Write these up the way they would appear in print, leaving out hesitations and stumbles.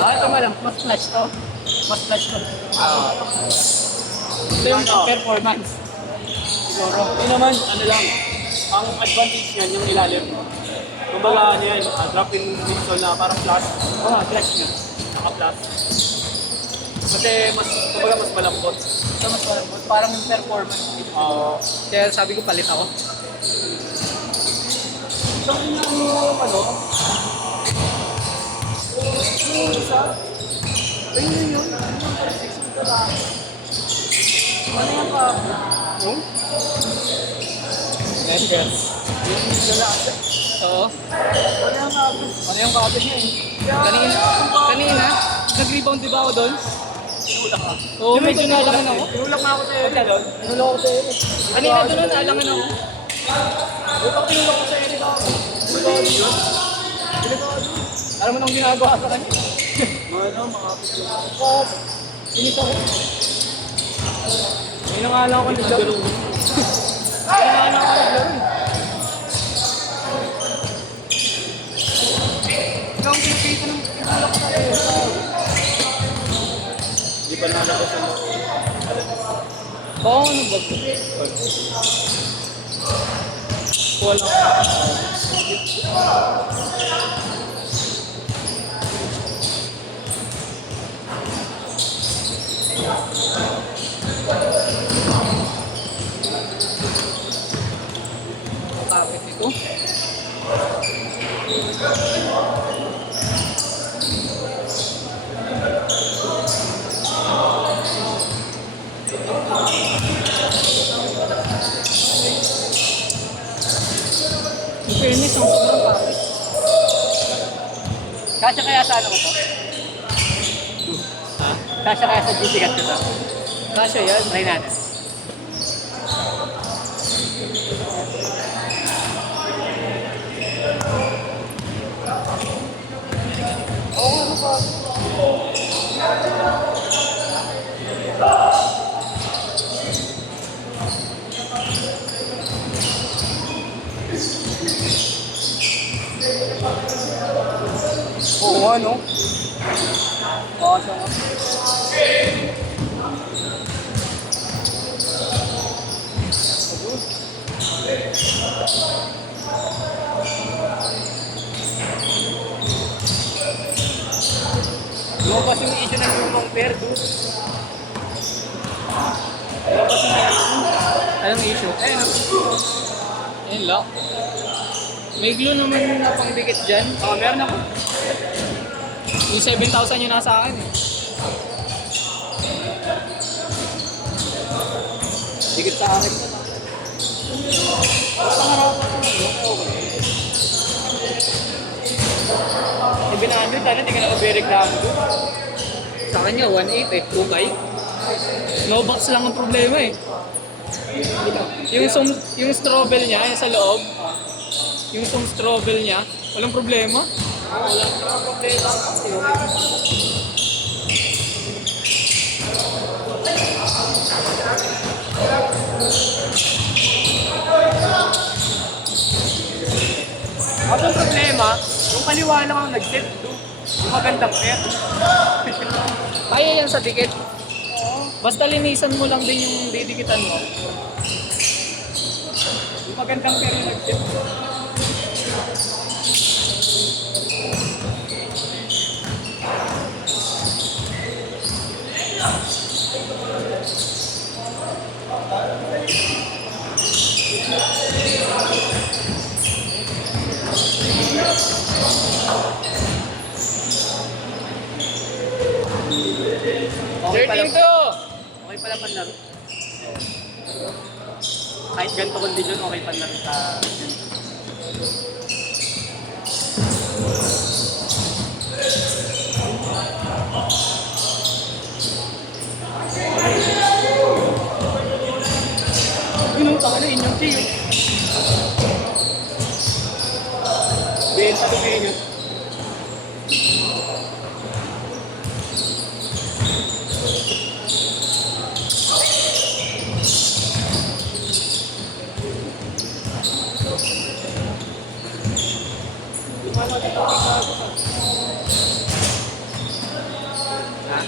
Ito malang, mas flash to. Mas flash to. Ito yung performance. Siguro. Ito naman, ano lang, ang advantage niyan yung ilalim. Kumbaga ano yan, drop-in pistol na parang flash. Flash niya. Naka-flash. Kasi mas, kumbaga mas malambot. Ito mas malambot. Parang yung performance. Kaya sabi ko palit ako. So, yung ano, yung isa, ayun yun. Ano yung pa? Yung? Yes. Yung lalaki. Oo. Ano yung kapit? Ano yung kapit niya eh? Kanina, nag-rebound di ba ako doon? Tinulak ka. Oo, medyo nalangan ako. Tinulak na ako sa area doon. Tinulak ako sa iyo. Kanina doon nalangan ako. Upang tinulak ko sa area doon. Tinulak yun. Alam mo nang ginagawa sa kanya? Ano, makapit yun. Inis ako. May nangalan ko naglaro. Kaya nga ako naglaro eh. Ikaw ang pinipita ng tinulak sa iyo. Hindi pa nalabas ang Oo, ano ba? wala. Kapit ito. In fairness, ang sobrang kapit. Kasya kaya sa ano ko to? Ha? Kasya kaya sa GC cut ko to? Kasya yan. Try natin. Oo, ano? Kasya nga. Lumabas yung issue ng lumang pair, dude. Lumabas yung issue. Anong issue? Ayun. Ayun lang. May glue naman na pangdikit dyan. Meron ako. Yung 7,000 yun nasa akin eh. Dikit sa akin. Ibinanyo, sana hindi ka nakabereklamo doon. Sa kanya, 1.8 eh. Tukay. No box lang ang problema eh. Yung strobel niya, yung sa loob. Yung strobel niya, walang problema. Walang problema. Ang problema, yung kaliwa lang ang nag-set do. Yung magandang pair. Kaya yan sa dikit. Basta linisan mo lang din yung didikitan mo. Yung magandang pair yung nag-set. Okay pala. Okay pala panlaro. Kahit ganito kondisyon, okay panlaro sa... Yun ang taka na inyong tiyo. Benta ko kayo nyo.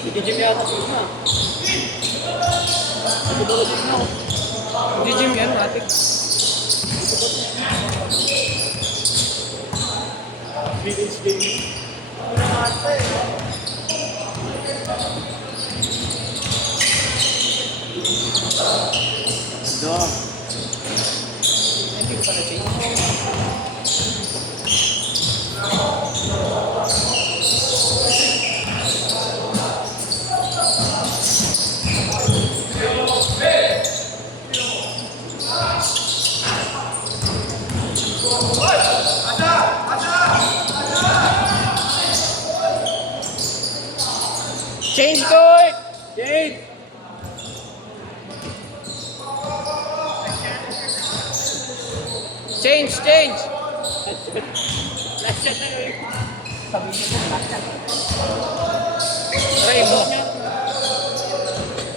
Nag-gym yata siya na. Nag-gym na. Gym yan, atik. Village game. No. Hindi ko pa na-change. Change court! Jade! Change! Last shot na yun. Try mo.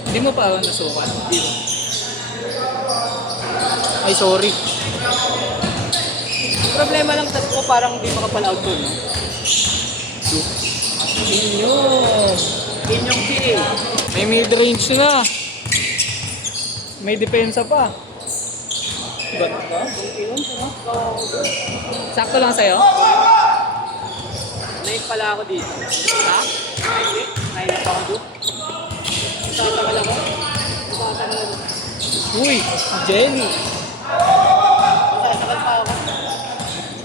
Hindi mo pa nasukan. Hindi mo. Ay, sorry. Problema lang tatlo, parang hindi makapal-out to, no? Inyong. Inyong kill. May mid-range na. May depensa pa. Ganun ba? Iyon po, no? Sakto lang sa'yo? Naik pala ako dito. Ha? Naik na pa ako doon. Tatagal ako. Tatagal ako. Uy, Jenny. Tatagal pa ako.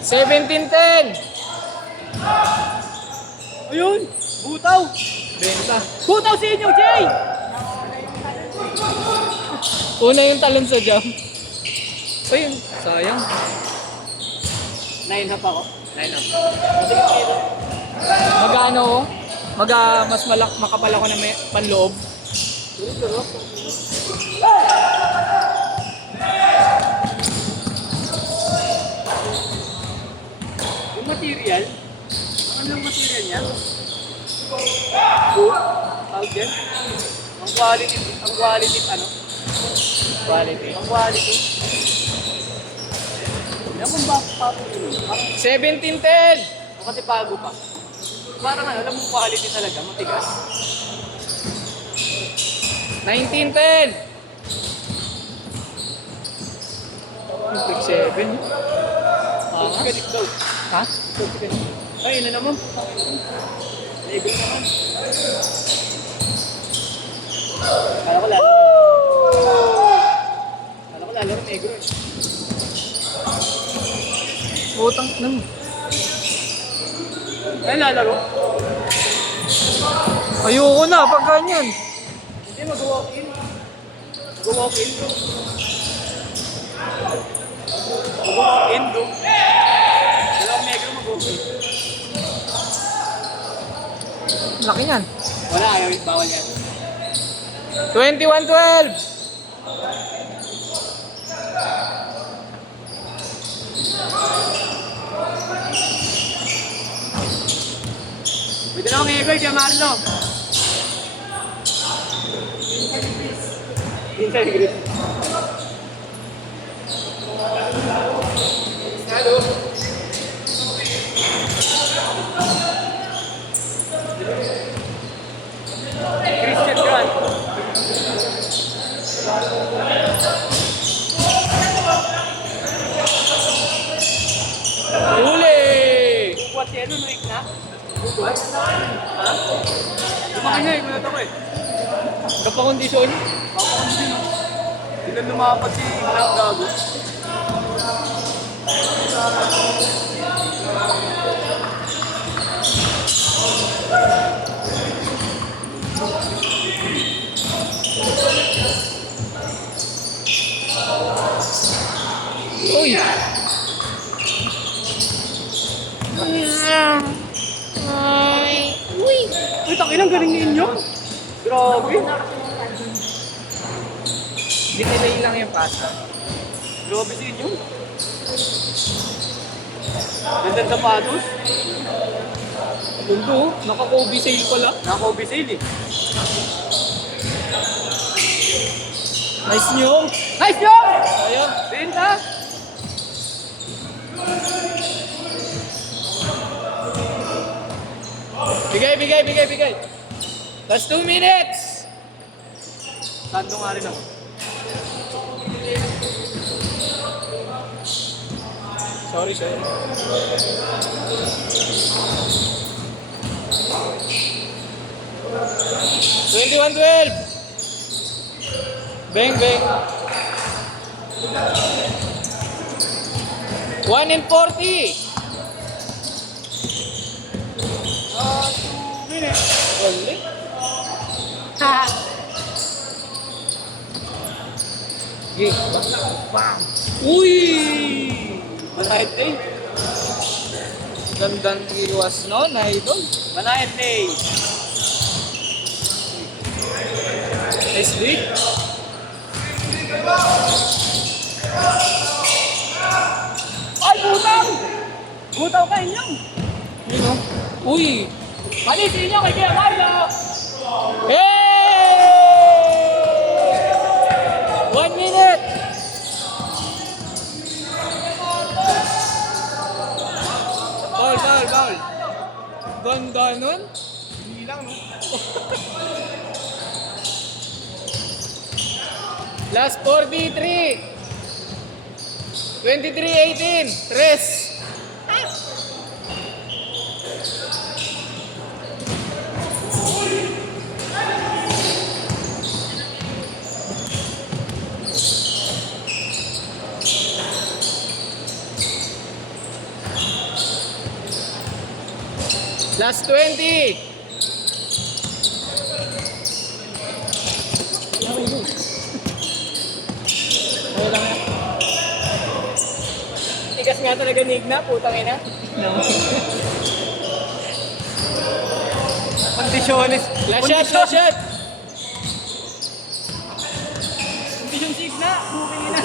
17-10. Ayun! Butaw! Benta. Butaw sa inyo, Jay! Una yung talon sa jump. Ayun, sayang. 9 half ako. 9 up. Madaling kayo. Magano? Mas makapal ako na may panloob. Yung material, ano yung material niya? Good? Tawag dyan? Ang quality ano? Quality. Ang quality. Yan kung bakit papo yun. 17-10. Kasi bago pa. Parang ano, alam mo quality talaga, matigas. 19-10. Pick 7. Ganit daw. Ha? Ay, yun na naman. Legal naman. Kala ko lalo. Kala ko lalo negro eh. Utang nang. Ay, lalaro. Ayoko na pag ganyan. Hindi, mag-walk in. Mag-walk in. Mag-walk in, do. Dalawang negro mag-walk in. Laki niyan. Wala, ayaw yung bawal yan. 21-12. May dalawang negro, kaya Marlo. Integrit. Hello. Christian Grant. Huli! Bukwat yan, no, na? Bukwat? Ha? Lumaki nga eh, gulat ako eh. Kapakondisyon. Hindi na lumapad si Grant Gago. Uy! Uy, takinang galing ninyo. Grabe. Dinelay lang yung pasa. Grabe sa inyo. Ganda sapatos. Gundo, naka-Kobe sale pala. Naka-Kobe sale eh. Nice nyo. Nice job! Ayun. Benta! Bigay. Last 2 minutes. Tando nga rin ako. Sorry. 21-12. Bang. 1 and 40. 2 minutes. Wala. Okay. Bang. Uy! Manahit eh. Gandang iwas no, na idol. Manahit eh. Nice lead. Ay, butaw! Butaw ka inyong. Yun o. Uy! Mali sa inyo kay Kuya Marlo. Hey! 1 minute! Foul. Ganda nun. Hindi lang, no? Last 4v3. 23-18. Tres. Last 20. Tigas nga talaga ni Igna, putang ina. Kondisyones. Last shot. Kondisyon si Igna, putang ina.